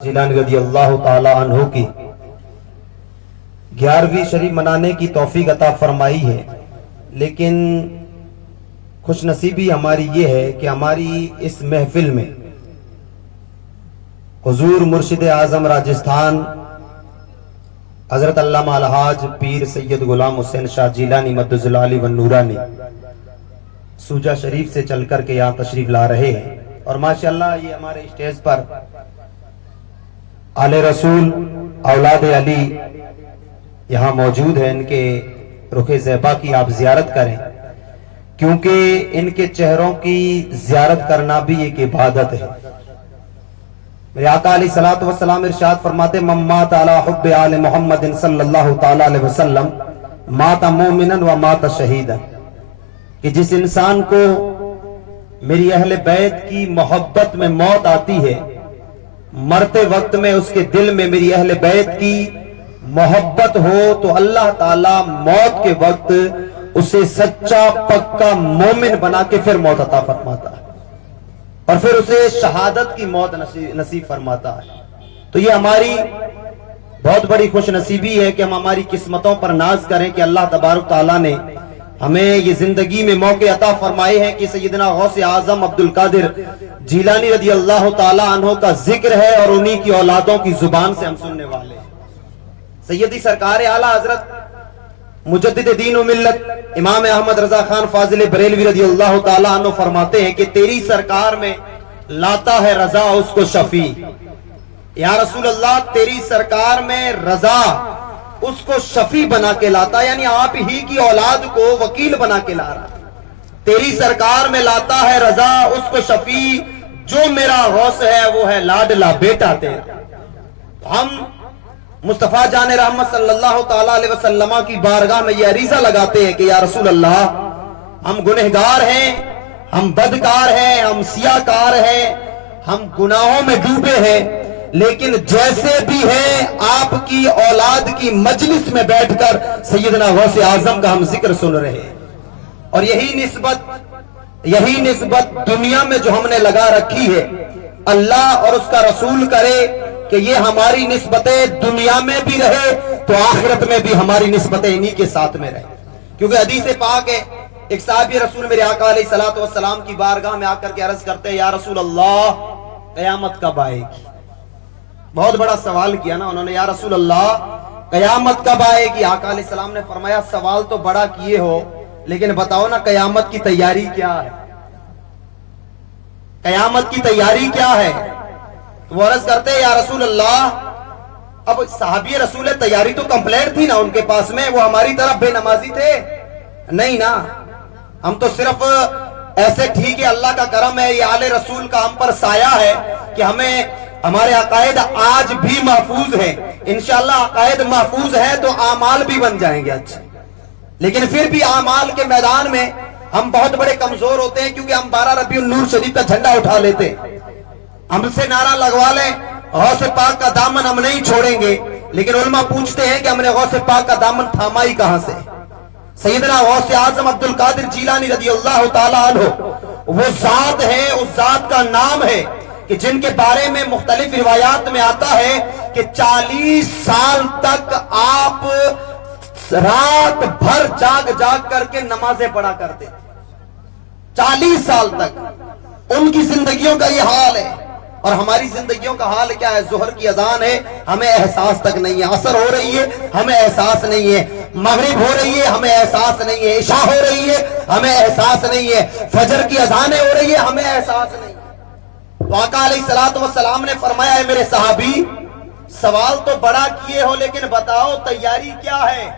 جیلانی رضی اللہ تعالی عنہ کی 11ویں شریف منانے کی توفیق عطا فرمائی ہے، لیکن خوش نصیبی ہماری یہ ہے کہ ہماری اس محفل میں حضور مرشد اعظم راجستھان حضرت علامہ الحاج پیر سید غلام حسین شاہ جیلانی مدظ العالی والنورانی سوجا شریف سے چل کر کے یہاں تشریف لا رہے ہیں، اور ماشاءاللہ یہ ہمارے اسٹیج پر آل رسول اولاد علی یہاں موجود ہیں۔ ان کے رخ زیبا کی آپ زیارت کریں، کیونکہ ان کے چہروں کی زیارت کرنا بھی ایک عبادت ہے۔ میرے آقا علیہ الصلوۃ والسلام ارشاد فرماتے من مات علی حب آل محمد صلی اللہ تعالی علیہ وسلم مات مومنا و مات شہیدا، کہ جس انسان کو میری اہل بیت کی محبت میں موت آتی ہے، مرتے وقت میں اس کے دل میں میری اہل بیت کی محبت ہو، تو اللہ تعالیٰ موت کے وقت اسے سچا پکا مومن بنا کے پھر موت عطا فرماتا ہے، اور پھر اسے شہادت کی موت نصیب فرماتا ہے۔ تو یہ ہماری بہت بڑی خوش نصیبی ہے کہ ہم ہماری قسمتوں پر ناز کریں کہ اللہ تبارک تعالیٰ نے ہمیں یہ زندگی میں موقع عطا فرمائے ہیں کہ سیدنا غوث اعظم عبد القادر جیلانی رضی اللہ تعالی عنہ کا ذکر ہے، اور انہی کی اولادوں کی زبان سے ہم سننے والے ہیں۔ سیدی سرکار اعلیٰ حضرت مجدد دین و ملت امام احمد رضا خان فاضل بریلوی رضی اللہ تعالی عنہ فرماتے ہیں کہ تیری سرکار میں لاتا ہے رضا اس کو شفیع۔ یا رسول اللہ، تیری سرکار میں رضا اس کو شفیع بنا کے لاتا، یعنی آپ ہی کی اولاد کو وکیل بنا کے لا رہا۔ تیری سرکار میں لاتا ہے رضا اس کو شفیع، جو میرا غوث ہے وہ ہے لاڈلا بیٹا تیرا۔ ہم مصطفیٰ جان رحمت صلی اللہ تعالی علیہ وسلم کی بارگاہ میں یہ عریضہ لگاتے ہیں کہ یا رسول اللہ، ہم گنہگار ہیں، ہم بدکار ہیں، ہم سیاہکار ہیں، ہم گناہوں میں ڈوبے ہیں، لیکن جیسے بھی ہیں آپ کی اولاد کی مجلس میں بیٹھ کر سیدنا غوث اعظم کا ہم ذکر سن رہے ہیں، اور یہی نسبت دنیا میں جو ہم نے لگا رکھی ہے، اللہ اور اس کا رسول کرے کہ یہ ہماری نسبتیں دنیا میں بھی رہے تو آخرت میں بھی ہماری نسبتیں انہی کے ساتھ میں رہے۔ کیونکہ حدیث پاک ہے، ایک صحابی رسول میرے آقا علیہ الصلوۃ والسلام کی بارگاہ میں آ کر کے عرض کرتے ہیں یا رسول اللہ، قیامت کب آئے گی؟ بہت بڑا سوال کیا نا انہوں نے، یا رسول اللہ قیامت کب آئے گی؟ آقا علیہ السلام نے فرمایا سوال تو بڑا کیے ہو، لیکن بتاؤ نا قیامت کی تیاری کیا ہے؟ قیامت کی تیاری کیا ہے؟ وہ عرض کرتے ہیں یا رسول اللہ، اب صحابی رسول تیاری تو کمپلیٹ تھی نا ان کے پاس میں، وہ ہماری طرف بے نمازی تھے نہیں نا، ہم تو صرف ایسے ٹھیک ہے، اللہ کا کرم ہے، یہ آل رسول کا ہم پر سایہ ہے کہ ہمیں ہمارے عقائد آج بھی محفوظ ہیں، انشاءاللہ عقائد محفوظ ہے تو اعمال بھی بن جائیں گے اچھے، لیکن پھر بھی اعمال کے میدان میں ہم بہت بڑے کمزور ہوتے ہیں، کیونکہ ہم 12 ربیع النور شریف کا جھنڈا اٹھا لیتے ہیں، ہم سے نعرہ لگوا لیں غوث پاک کا دامن ہم نہیں چھوڑیں گے، لیکن علماء پوچھتے ہیں کہ ہم نے غوث پاک کا دامن تھاما ہی کہاں سے؟ سیدنا غوث اعظم عبد القادر جیلانی رضی اللہ تعالی عنہ وہ ذات ہے، اس ذات کا نام ہے کہ جن کے بارے میں مختلف روایات میں آتا ہے کہ 40 سال تک آپ رات بھر جاگ کر کے نمازیں پڑھا کرتے، 40 سال تک ان کی زندگیوں کا یہ حال ہے، اور ہماری زندگیوں کا حال کیا ہے؟ ظہر کی اذان ہے، ہمیں احساس تک نہیں ہے، عصر ہو رہی ہے، ہمیں احساس نہیں ہے، مغرب ہو رہی ہے، ہمیں احساس نہیں ہے، عشاء ہو رہی ہے، ہمیں احساس نہیں ہے، فجر کی اذانیں ہو رہی ہے، ہمیں احساس نہیں ہے۔ تو آقا علیہ الصلوۃ والسلام نے فرمایا ہے میرے صحابی، سوال تو بڑا کیے ہو، لیکن بتاؤ تیاری کیا ہے؟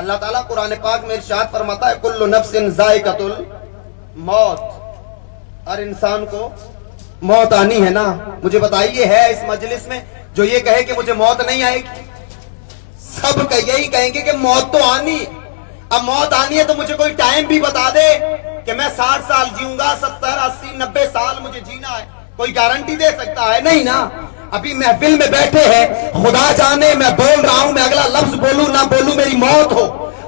اللہ تعالیٰ قرآن پاک میں ارشاد فرماتا ہے کل نفس ذائقۃ الموت، ہر انسان کو موت آنی ہے نا۔ مجھے بتائیے ہے اس مجلس میں جو یہ کہے کہ مجھے موت نہیں آئے گی؟ سب یہی کہیں گے کہ موت تو آنی ہے۔ اب موت آنی ہے تو مجھے کوئی ٹائم بھی بتا دے کہ میں 60 سال جیوں گا، 70 80 90 سال مجھے جینا ہے، کوئی گارنٹی دے سکتا ہے؟ نہیں نا۔ ابھی محفل میں بیٹھے ہیں، خدا جانے میں بول رہا ہوں، میں اگلا لفظ بولوں نہ بولوں میری موت ہو،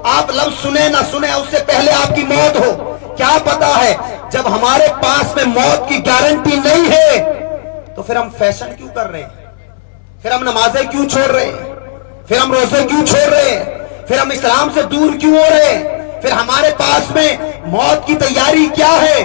آپ لفظ سنیں نہ سنیں اس سے پہلے آپ کی موت ہو، کیا پتا ہے؟ جب ہمارے پاس میں موت کی گارنٹی نہیں ہے تو تو پھر ہم فیشن کیوں کر رہے ہیں؟ پھر ہم نمازیں کیوں چھوڑ رہے ہیں؟ پھر ہم روزے کیوں چھوڑ رہے ہیں؟ پھر ہم اسلام سے دور کیوں ہو رہے ہیں؟ پھر ہمارے پاس میں موت کی تیاری کیا ہے؟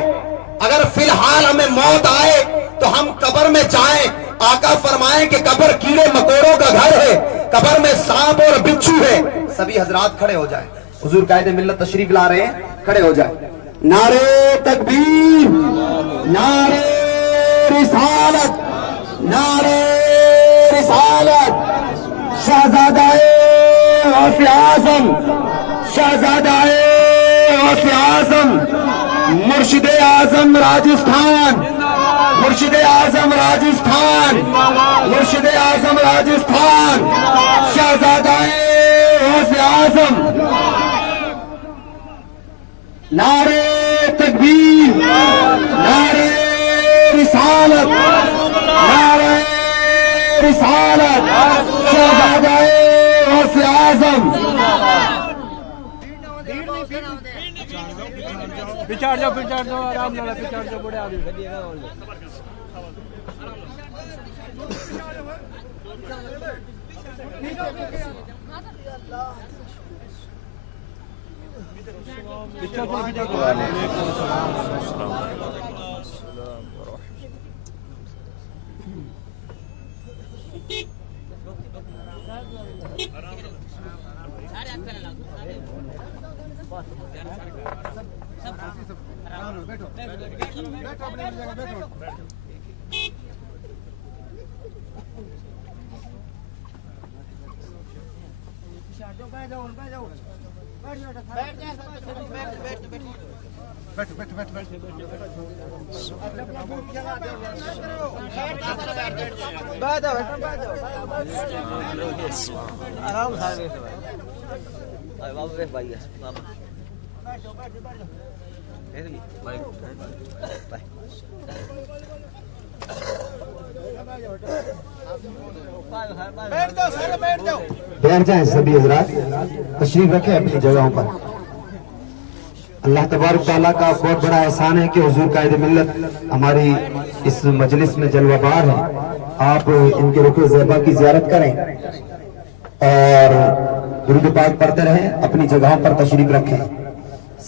اگر فی الحال ہمیں موت آئے تو ہم قبر میں جائیں، آقا فرمائیں کہ قبر کیڑے مکوڑوں کا گھر ہے، قبر میں سانپ اور بچھو ہے۔ سبھی حضرات کھڑے ہو جائیں، حضور قائد ملت تشریف لا رہے ہیں، کھڑے ہو جائیں۔ نعرے تکبیر، نعرے رسالت، نعرے رسالت۔ شہزادہ غوث اعظم، شہزادہ غوث اعظم، مرشد اعظم راجستھان، مرشد اعظم راجستھان، مرشد اعظم راجستھان، شہزادہ غوث اعظم۔ نعرے تکبیر، نعرے رسالت، نعرے رسالت، شہزادہ غوث اعظم۔ پچھاڑ جاؤ آرام نال پچھاڑ جاؤ بڑے آدمی آرام بیٹھ جائیں سبھی حضرات، تشریف رکھیں اپنی جگہوں پر۔ اللہ تبارک تعالیٰ کا بہت بڑا احسان ہے کہ حضور قائد ملت ہماری اس مجلس میں جلوہ بار ہیں۔ آپ ان کے رخ زیبا کی زیارت کریں اور درود پاک پڑھتے رہیں، اپنی جگہوں پر تشریف رکھیں۔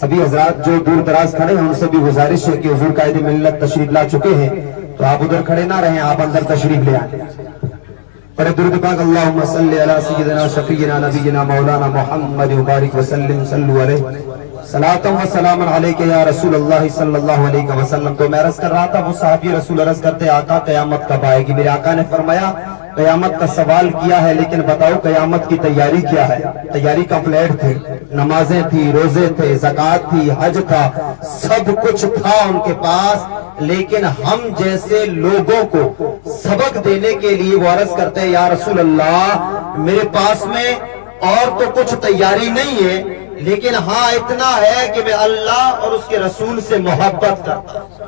سبھی حضرات جو دور دراز کھڑے ہیں ان سے بھی گزارش ہے کہ حضور قائد ملت تشریف لا چکے ہیں تو آپ ادھر کھڑے نہ رہیں، آپ اندر تشریف لے آئیں۔ پر درود پاک اللہم صلی علی سیدنا شفیعنا نبینا مولانا محمد مبارک وسلم صلو علیہ صلاۃ و سلام علیک یا رسول اللہ صلی اللہ علیہ وسلم۔ تو میں عرض کر رہا تھا وہ صحابی رسول عرض کرتے آقا قیامت کب آئے گی؟ میرے آقا نے فرمایا قیامت کا سوال کیا ہے لیکن بتاؤ قیامت کی تیاری کیا ہے؟ تیاری کمپلیٹ تھی، نمازیں تھی، روزے تھے، زکوٰۃ تھی، حج تھا، سب کچھ تھا ان کے پاس، لیکن ہم جیسے لوگوں کو سبق دینے کے لیے وہ عرض کرتے ہیں یا رسول اللہ میرے پاس میں اور تو کچھ تیاری نہیں ہے لیکن ہاں اتنا ہے کہ میں اللہ اور اس کے رسول سے محبت کرتا ہوں۔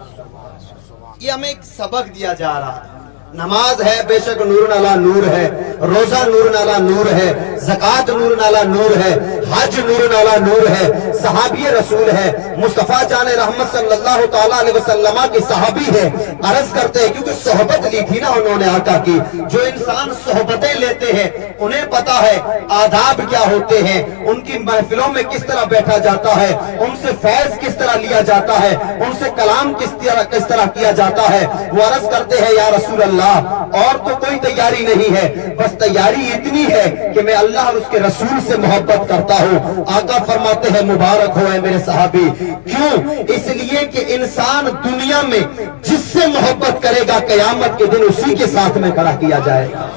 یہ ہمیں ایک سبق دیا جا رہا ہے۔ نماز ہے بے شک نور نالا نور ہے، روزہ نور نالا نور ہے، زکوٰۃ نور نالا نور ہے، حج نور نالا نور ہے، صحابی رسول ہے، مصطفیٰ جان رحمت صلی اللہ تعالیٰ علیہ وسلم کی صحابی ہے۔ عرض کرتے ہیں کیونکہ صحبت لی تھی نا انہوں نے آقا کی، جو انسان صحبتیں لیتے ہیں انہیں پتا ہے آداب کیا ہوتے ہیں، ان کی محفلوں میں کس طرح بیٹھا جاتا ہے، ان سے فیض کس طرح لیا جاتا ہے، ان سے کلام کس طرح کیا جاتا ہے۔ وہ عرض کرتے ہیں یا رسول اللہ اور تو کوئی تیاری نہیں ہے، بس تیاری اتنی ہے کہ میں اللہ اور اس کے رسول سے محبت کرتا ہوں۔ آقا فرماتے ہیں مبارک ہو اے میرے صحابی، کیوں؟ اس لیے کہ انسان دنیا میں جس سے محبت کرے گا قیامت کے دن اسی کے ساتھ میں کھڑا کیا جائے گا۔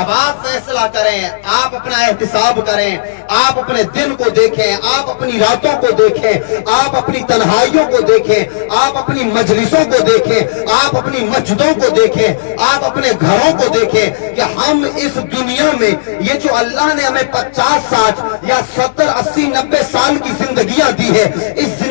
اب آپ فیصلہ کریں، آپ اپنا احتساب کریں، آپ اپنے دن کو دیکھیں، آپ اپنی راتوں کو دیکھیں، آپ اپنی تنہائیوں کو دیکھیں، آپ اپنی مجلسوں کو دیکھیں، آپ اپنی مسجدوں کو دیکھیں، آپ اپنے گھروں کو دیکھیں کہ ہم اس دنیا میں یہ جو اللہ نے ہمیں 50 60 یا 70 80 90 سال کی زندگیاں دی ہے، اس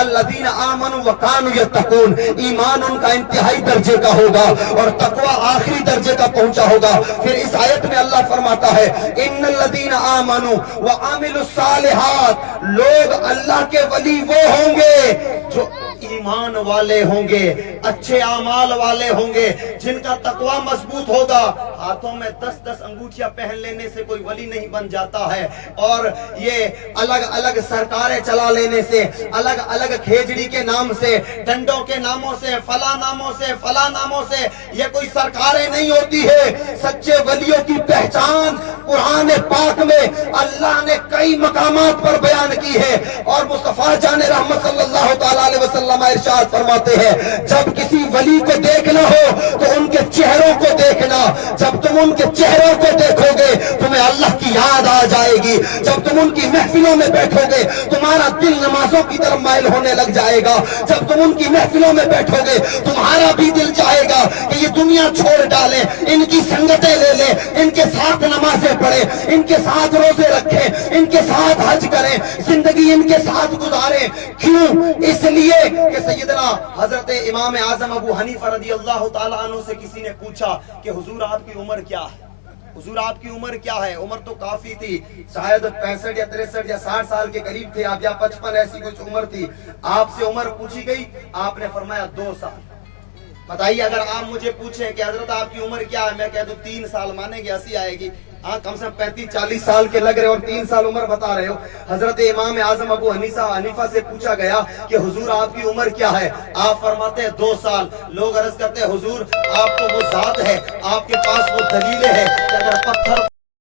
الذین آمنوا وکانوا یتقون، ایمان ان کا انتہائی درجے کا ہوگا اور تقوی آخری درجے کا پہنچا ہوگا۔ پھر اس آیت میں اللہ فرماتا ہے ان الذین آمنوا وعملوا الصالحات، لوگ اللہ کے ولی وہ ہوں گے جو ایمان والے ہوں گے، اچھے اعمال والے ہوں گے، جن کا تقوی مضبوط ہوگا۔ ہاتھوں میں 10 انگوٹھیاں پہن لینے سے کوئی ولی نہیں بن جاتا ہے، اور یہ الگ الگ سرکاریں چلا لینے سے، الگ الگ کھیجڑی کے نام سے، ڈنڈوں کے ناموں سے، فلاں ناموں سے، فلاں ناموں سے یہ کوئی سرکاریں نہیں ہوتی ہے۔ سچے ولیوں کی پہچان قرآن پاک میں اللہ نے کئی مقامات پر بیان کی ہے، اور مصطفیٰ جان رحمت صلی اللہ تعالیٰ علیہ وسلم ارشاد فرماتے ہیں جب کسی ولی کو دیکھنا ہو تو ان کے چہروں کو دیکھنا، جب تم ان کے چہروں کو دیکھو گے تمہیں اللہ کی یاد آ جائے گی، جب تم ان کی محفلوں میں بیٹھو گے تمہارا دل نمازوں کی طرف مائل ہونے لگ جائے گا، جب تم ان کی محفلوں میں بیٹھو گے تمہارا بھی دل چاہے گا کہ یہ دنیا چھوڑ ڈالیں، ان کی سنگتیں لے لیں، ان کے ساتھ نمازیں پڑھیں، ان کے ساتھ روزے رکھیں، ان کے ساتھ حج کریں، زندگی ان کے ساتھ گزاریں۔ کیوں؟ اس لیے کہ سیدنا حضرت امام اعظم ابو حنیفہ رضی اللہ تعالیٰ عنہ سے کسی نے پوچھا کہ حضور آپ کی عمر کیا ہے؟ حضور آپ کی عمر کیا ہے؟ عمر تو کافی تھی، شاید 65 یا 63 یا 60 سال کے قریب تھے آپ، یا 55 ایسی کچھ عمر تھی۔ آپ سے عمر پوچھی گئی، آپ نے فرمایا 2 سال۔ بتائیے اگر آپ مجھے پوچھیں کہ حضرت آپ کی عمر کیا ہے، میں کہہ دوں 3 سال، مانیں گے؟ ہنسی آئے گی؟ ہاں، کم سے کم 35-40 سال کے لگ رہے اور 3 سال عمر بتا رہے ہو۔ حضرت امام اعظم ابو حنیفہ سے پوچھا گیا کہ حضور آپ کی عمر کیا ہے؟ آپ فرماتے ہیں 2 سال۔ لوگ عرض کرتے ہیں حضور آپ تو وہ ذات ہے، آپ کے پاس وہ دلیلیں ہیں کہ اگر پتھر